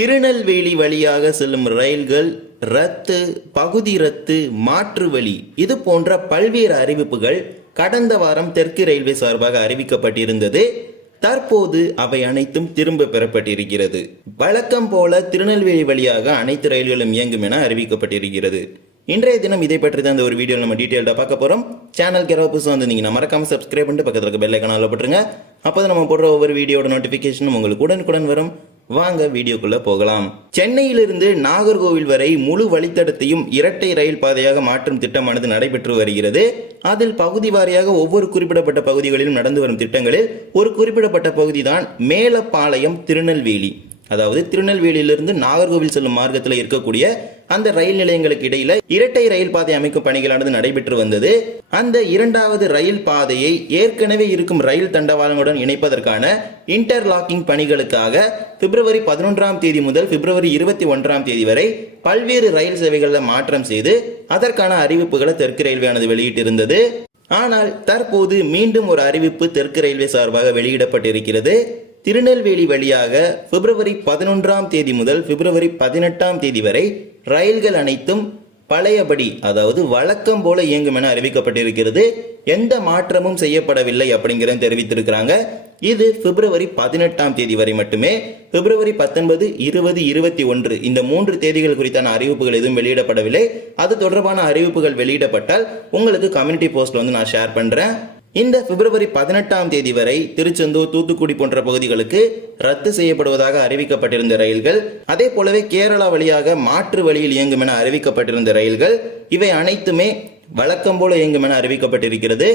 திருநெல்வேலி வழியாக செல்லும் ரயில்கள் ரத்து பகுதி ரத்து மாற்று வழி இது போன்ற பல்வேறு அறிவிப்புகள் கடந்த வாரம் தெற்கு ரயில்வே சார்பாக அறிவிக்கப்பட்டிருந்தது. தற்போது அவை அனைத்தும் திரும்ப பெறப்பட்டிருக்கிறது. வழக்கம் போல திருநெல்வேலி வழியாக அனைத்து ரயில்களும் இயங்கும் என அறிவிக்கப்பட்டிருக்கிறது. இன்றைய தினம் இதை பற்றி தான் இந்த ஒரு வீடியோ நம்ம டீட்டெயில்டாக பார்க்க போகிறோம் சேனல் யாராவது புதுசாக வந்திருந்தீங்கன்னா மறக்காம சப்ஸ்கிரைப் பண்ணிட்டு பக்கத்தில் இருக்க பெல்லைக்கான போட்டுருங்க அப்போ தான் நம்ம போடுற ஒவ்வொரு வீடியோட நோட்டிஃபிகேஷனும் உங்களுக்கு உடனுக்குடன் வரும். வாங்க வீடியோக்குள்ள போகலாம். சென்னையிலிருந்து நாகர்கோவில் வரை முழு வழித்தடத்தையும் இரட்டை ரயில் பாதையாக மாற்றும் திட்டமானது நடைபெற்று வருகிறது. அதில் பகுதி வாரியாக ஒவ்வொரு குறிப்பிடப்பட்ட பகுதிகளிலும் நடந்து வரும் திட்டங்களில் ஒரு குறிப்பிடப்பட்ட பகுதி தான் மேலப்பாளையம் திருநெல்வேலி. அதாவது திருநெல்வேலியிலிருந்து நாகர்கோவில் செல்லும் மார்க்கத்தில் இருக்கக்கூடிய அந்த ரயில் நிலையங்களுக்கு இடையில இரட்டை ரயில் பாதை அமைக்கும் பணிகளானது நடைபெற்று வந்தது. அந்த இரண்டாவது ரயில் பாதையை ஏற்கனவே இருக்கும் ரயில் தண்டவாளங்களுடன் இணைப்பதற்கான இன்டர்லாக்கிங் பணிகளுக்காக பிப்ரவரி பதினொன்றாம் தேதி முதல் பிப்ரவரி இருபத்தி ஒன்றாம் தேதி வரை பல்வேறு ரயில் சேவைகளில் மாற்றம் செய்து அதற்கான அறிவிப்புகளை தெற்கு ரயில்வேயானது வெளியிட்டிருந்தது. ஆனால் தற்போது மீண்டும் ஒரு அறிவிப்பு தெற்கு ரயில்வே சார்பாக வெளியிடப்பட்டிருக்கிறது. திருநெல்வேலி வழியாக பிப்ரவரி பதினொன்றாம் தேதி முதல் பிப்ரவரி பதினெட்டாம் தேதி வரை ரயில்கள் அனைத்தும் பழையபடி அதாவது வழக்கம் போல இயங்கும் என அறிவிக்கப்பட்டிருக்கிறது. எந்த மாற்றமும் செய்யப்படவில்லை அப்படிங்கிறத தெரிவித்திருக்கிறாங்க. இது பிப்ரவரி பதினெட்டாம் தேதி வரை மட்டுமே. பிப்ரவரி பத்தொன்பது இருபது இருபத்தி ஒன்று இந்த மூன்று தேதிகள் குறித்தான அறிவிப்புகள் எதுவும் வெளியிடப்படவில்லை. அது தொடர்பான அறிவிப்புகள் வெளியிடப்பட்டால் உங்களுக்கு கம்யூனிட்டி போஸ்ட்ல வந்து நான் ஷேர் பண்றேன். இந்த பிப்ரவரி பதினெட்டாம் தேதி வரை திருச்செந்தூர் தூத்துக்குடி போன்ற பகுதிகளுக்கு ரத்து செய்யப்படுவதாக அறிவிக்கப்பட்டிருந்த ரயில்கள் அதே போலவே கேரளா வழியாக மாற்று வழியில் இயங்கும் என அறிவிக்கப்பட்டிருந்த ரயில்கள் இவை அனைத்துமே வழக்கம் போல இயங்கும் என அறிவிக்கப்பட்டிருக்கிறது.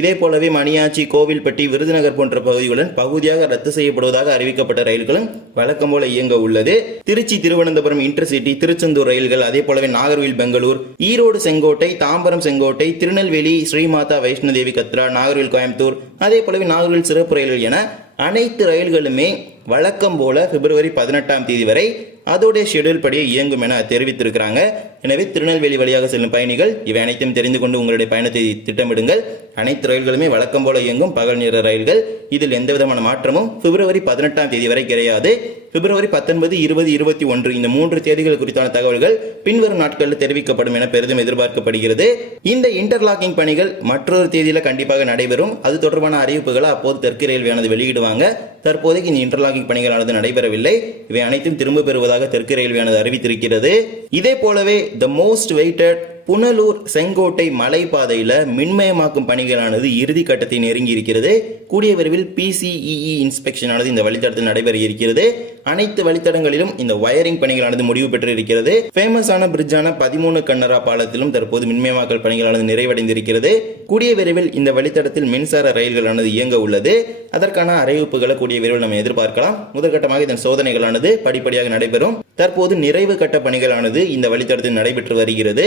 இதே போலவே மணியாச்சி கோவில்பட்டி விருதுநகர் போன்ற பகுதிகளுடன் பகுதியாக ரத்து செய்யப்படுவதாக அறிவிக்கப்பட்ட ரயில்களும் வழக்கம் போல இயங்க உள்ளது. திருச்சி திருவனந்தபுரம் இன்டர்சிட்டி திருச்செந்தூர் ரயில்கள் அதே போலவே நாகர்கோவில் பெங்களூர் ஈரோடு செங்கோட்டை தாம்பரம் செங்கோட்டை திருநெல்வேலி ஸ்ரீமாதா வைஷ்ணோதேவி கத்ரா நாகர்கோவில் கோயம்புத்தூர் அதே போலவே நாகர்கோவில் சிறப்பு ரயில்கள் என அனைத்து ரயில்களுமே வழக்கம் போல பிப்ரவரி பதினெட்டாம் தேதி வரை அதோடைய ஷெடியூல் படியே இயங்கும் என தெரிவித்திருக்கிறாங்க. எனவே திருநெல்வேலி வழியாக செல்லும் பயணிகள் இவை அனைத்தையும் தெரிந்து கொண்டு உங்களுடைய பயணத்தை திட்டமிடுங்கள். அனைத்து ரயில்களுமே வழக்கம் போல இயங்கும் பகல் நேர ரயில்கள். இதில் எந்த விதமான மாற்றமும் பிப்ரவரி பதினெட்டாம் தேதி வரை கிடையாது. பிப்ரவரி பத்தொன்பது இருபது இருபத்தி ஒன்று இந்த மூன்று தேதிகள் குறித்தான தகவல்கள் பின்வரும் நாட்களில் தெரிவிக்கப்படும் என பெரிதும் எதிர்பார்க்கப்படுகிறது. இந்த இன்டர்லாக்கிங் பணிகள் மற்றொரு தேதியில கண்டிப்பாக நடைபெறும். அது தொடர்பான அறிவிப்புகளை அப்போது தெற்கு ரயில்வேயானது வெளியிடுவாங்க. தற்போதைக்கு இந்த இன்டர்லாக்கிங் பணிகளானது நடைபெறவில்லை. இவை அனைத்தும் திரும்ப பெறுவதாக தெற்கு ரயில்வேயானது அறிவித்திருக்கிறது. இதே போலவே the most weighted Punalur Sengottai மலைப்பாதையில் மின்மயமாக்கும் பணிகளானது இறுதி கட்டத்தை நெருங்கி இருக்கிறது கூடிய விரைவில் பிசிஇஇ இன்ஸ்பெக்ஷன் ஆனது இந்த வழித்தடத்தில் நடைபெற இருக்கிறது அனைத்து வழித்தடங்களிலும் இந்த வயரிங் பணிகளானது முடிவு பெற்று இருக்கிறது ஃபேமஸான பிரிட்ஜான பதிமூணு கண்ணரா பாலத்திலும் தற்போது மின்மயமாக்கல் பணிகளானது நிறைவடைந்திருக்கிறது. கூடிய விரைவில் இந்த வழித்தடத்தில் மின்சார ரயில்களானது இயங்க உள்ளது. அதற்கான அறிவிப்புகளை கூடிய விரைவில் நம்ம எதிர்பார்க்கலாம். முதற்கட்டமாக இதன் சோதனைகளானது படிப்படியாக நடைபெறும். தற்போது நிறைவு கட்ட பணிகளானது இந்த வழித்தடத்தில் நடைபெற்று வருகிறது.